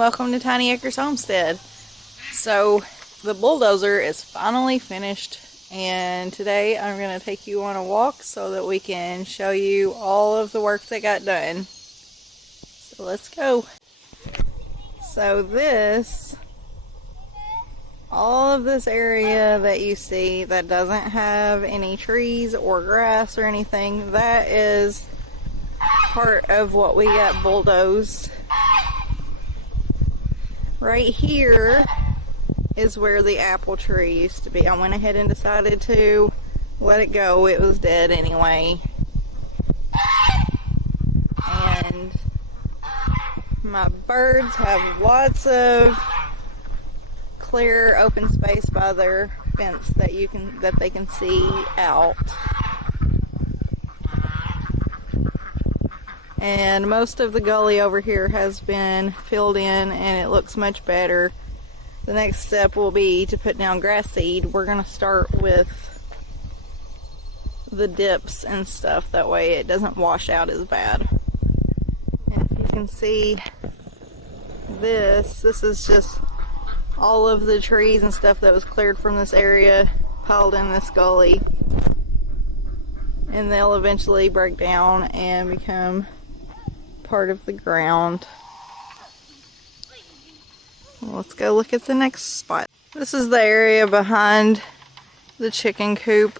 welcome to Tiny Acres Homestead. So the bulldozer is finally finished, and today I'm going to take you on a walk so that we can show you all of the work that got done. So let's go. So all of this area that you see that doesn't have any trees or grass or anything, that is part of what we got bulldozed. Right here is where the apple tree used to be. I went ahead and decided to let it go. It was dead anyway. And my birds have lots of clear open space by their fence that they can see out. And most of the gully over here has been filled in and it looks much better. The next step will be to put down grass seed. We're going to start with the dips and stuff, that way it doesn't wash out as bad. And if you can see this is just all of the trees and stuff that was cleared from this area piled in this gully. And they'll eventually break down and become part of the ground. Well, let's go look at the next spot. This is the area behind the chicken coop.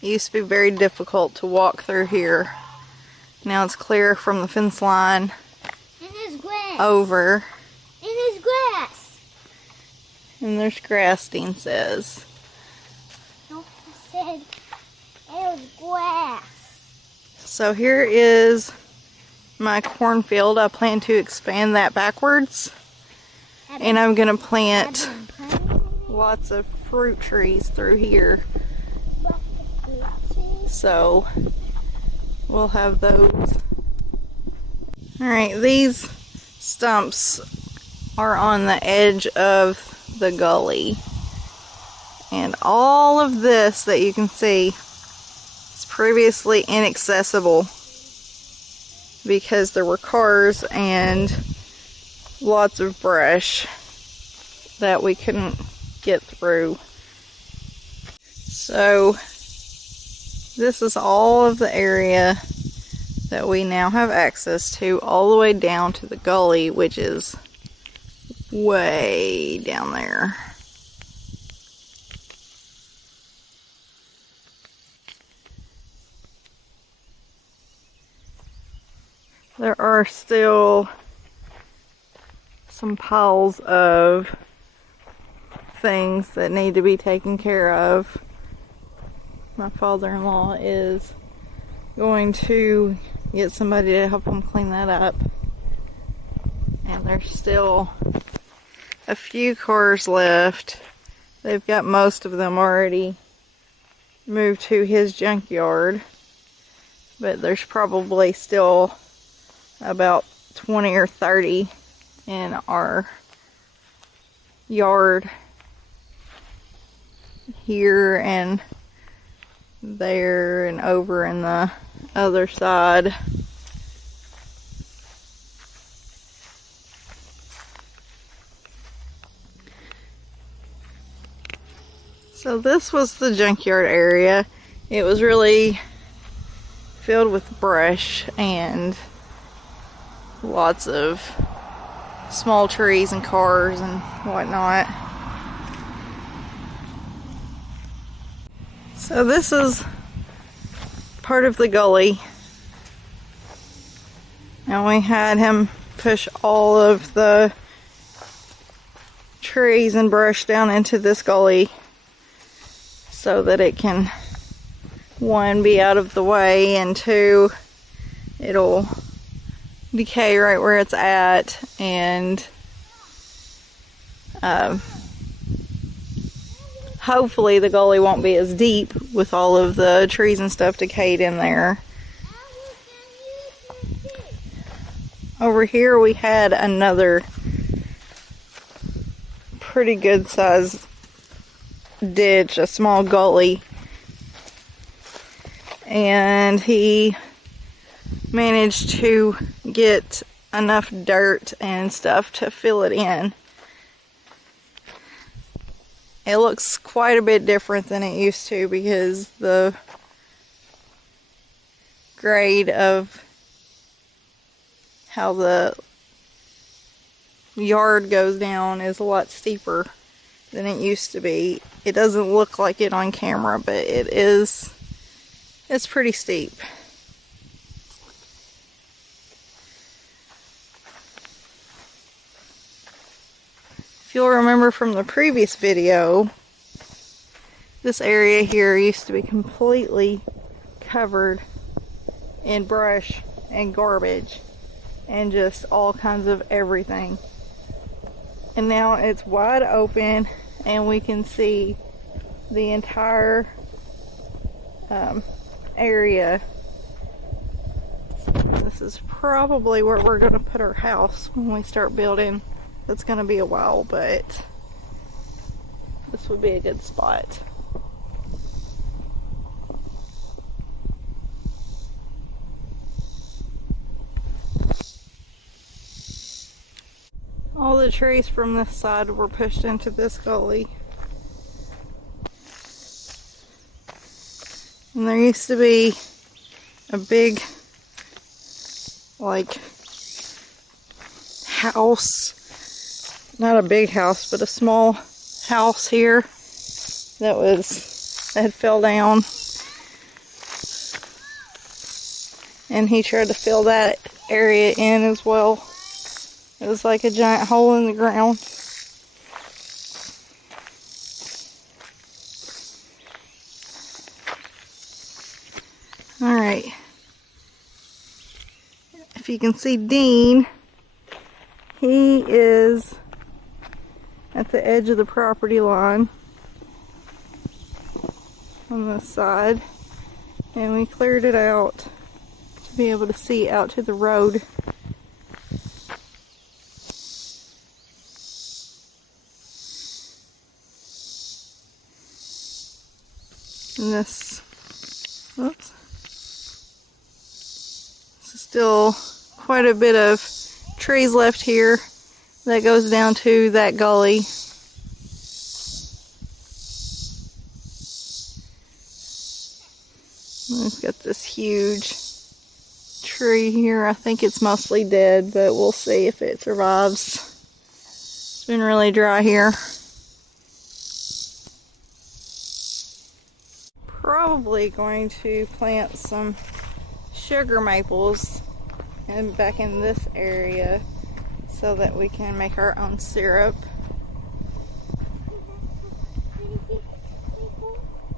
It used to be very difficult to walk through here. Now it's clear from the fence line over. And there's grass. And there's grass, Dean says. No, I said there's grass. So here is my cornfield. I plan to expand that backwards. And I'm going to plant lots of fruit trees through here. So we'll have those. Alright, these stumps are on the edge of the gully. And all of this that you can see is previously inaccessible because there were cars and lots of brush that we couldn't get through. So this is all of the area that we now have access to, all the way down to the gully, which is way down there. There are still some piles of things that need to be taken care of. My father-in-law is going to get somebody to help him clean that up. And there's still a few cars left. They've got most of them already moved to his junkyard, but there's probably still about 20 or 30 in our yard here and there and over in the other side. So this was the junkyard area. It was really filled with brush and lots of small trees and cars and whatnot. So this is part of the gully. And we had him push all of the trees and brush down into this gully so that it can, one, be out of the way, and two, it'll decay right where it's at, and hopefully the gully won't be as deep with all of the trees and stuff decayed in there. Over here we had another pretty good size ditch, a small gully, and he managed to get enough dirt and stuff to fill it in. It looks quite a bit different than it used to because the grade of how the yard goes down is a lot steeper than it used to be. It doesn't look like it on camera, but it's pretty steep. If you'll remember from the previous video, this area here used to be completely covered in brush and garbage and just all kinds of everything. And now it's wide open and we can see the entire area. This is probably where we're going to put our house when we start building. It's going to be a while, but this would be a good spot. All the trees from this side were pushed into this gully. And there used to be a big, like, house. Not a big house, but a small house here that had fell down. And he tried to fill that area in as well. It was like a giant hole in the ground. Alright. If you can see Dean, he is at the edge of the property line on this side, and we cleared it out to be able to see out to the road. And this is still quite a bit of trees left here that goes down to that gully. We've got this huge tree here. I think it's mostly dead, but we'll see if it survives. It's been really dry here. Probably going to plant some sugar maples back in this area so that we can make our own syrup.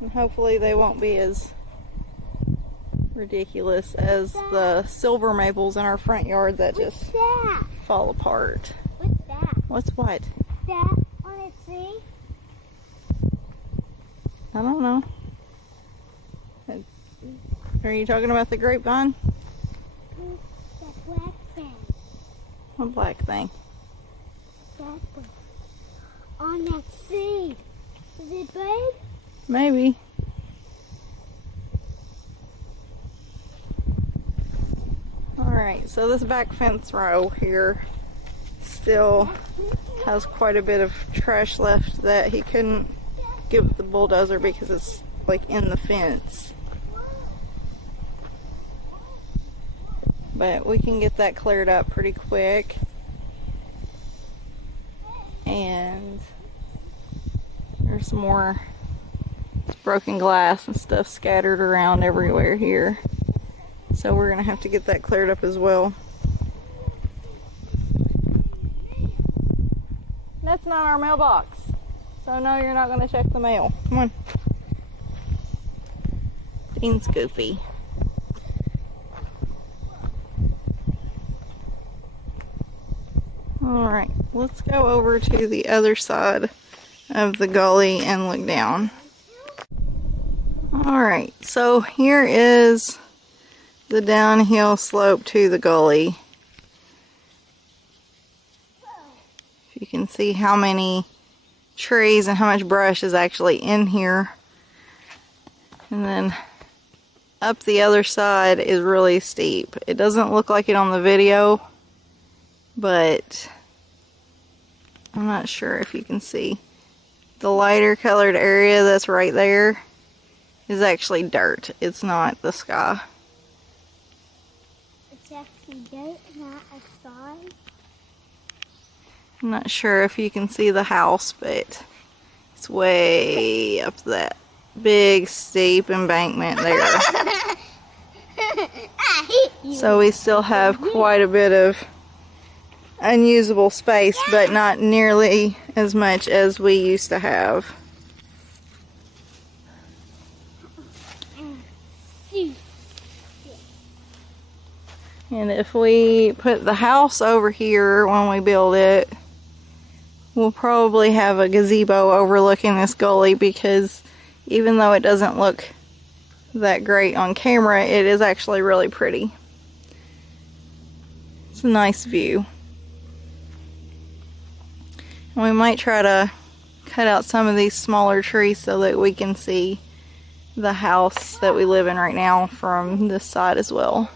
And hopefully they won't be as ridiculous as the silver maples in our front yard that just fall apart. What's that? What's what? That on its tree? I don't know. Are you talking about the grapevine? That black thing. What black thing? That one. On that seed. Is it big? Maybe. Alright, so this back fence row here still has quite a bit of trash left that he couldn't get with the bulldozer because it's like in the fence. But we can get that cleared up pretty quick. And there's some more broken glass and stuff scattered around everywhere here. So we're going to have to get that cleared up as well. That's not our mailbox. So no, you're not going to check the mail. Come on. Dean's goofy. Alright, let's go over to the other side of the gully and look down. Alright, so here is the downhill slope to the gully. You can see how many trees and how much brush is actually in here. And then up the other side is really steep. It doesn't look like it on the video, but I'm not sure if you can see. The lighter colored area that's right there is actually dirt. It's not the sky. It's actually dirt, not a sky. I'm not sure if you can see the house, but it's way up that big steep embankment there. I hate you. So we still have quite a bit of unusable space, but not nearly as much as we used to have. And if we put the house over here when we build it, we'll probably have a gazebo overlooking this gully, because even though it doesn't look that great on camera, it is actually really pretty. It's a nice view. And we might try to cut out some of these smaller trees so that we can see the house that we live in right now from this side as well.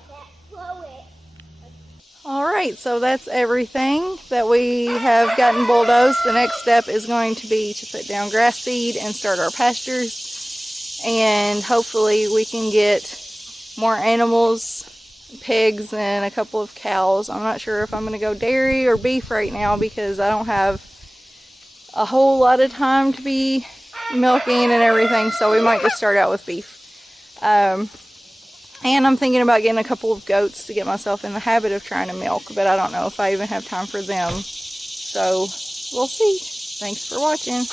Alright, so that's everything that we have gotten bulldozed. The next step is going to be to put down grass seed and start our pastures. And hopefully we can get more animals, pigs and a couple of cows. I'm not sure if I'm going to go dairy or beef right now, because I don't have a whole lot of time to be milking and everything. So we might just start out with beef. And I'm thinking about getting a couple of goats to get myself in the habit of trying to milk, but I don't know if I even have time for them. So we'll see. Thanks for watching.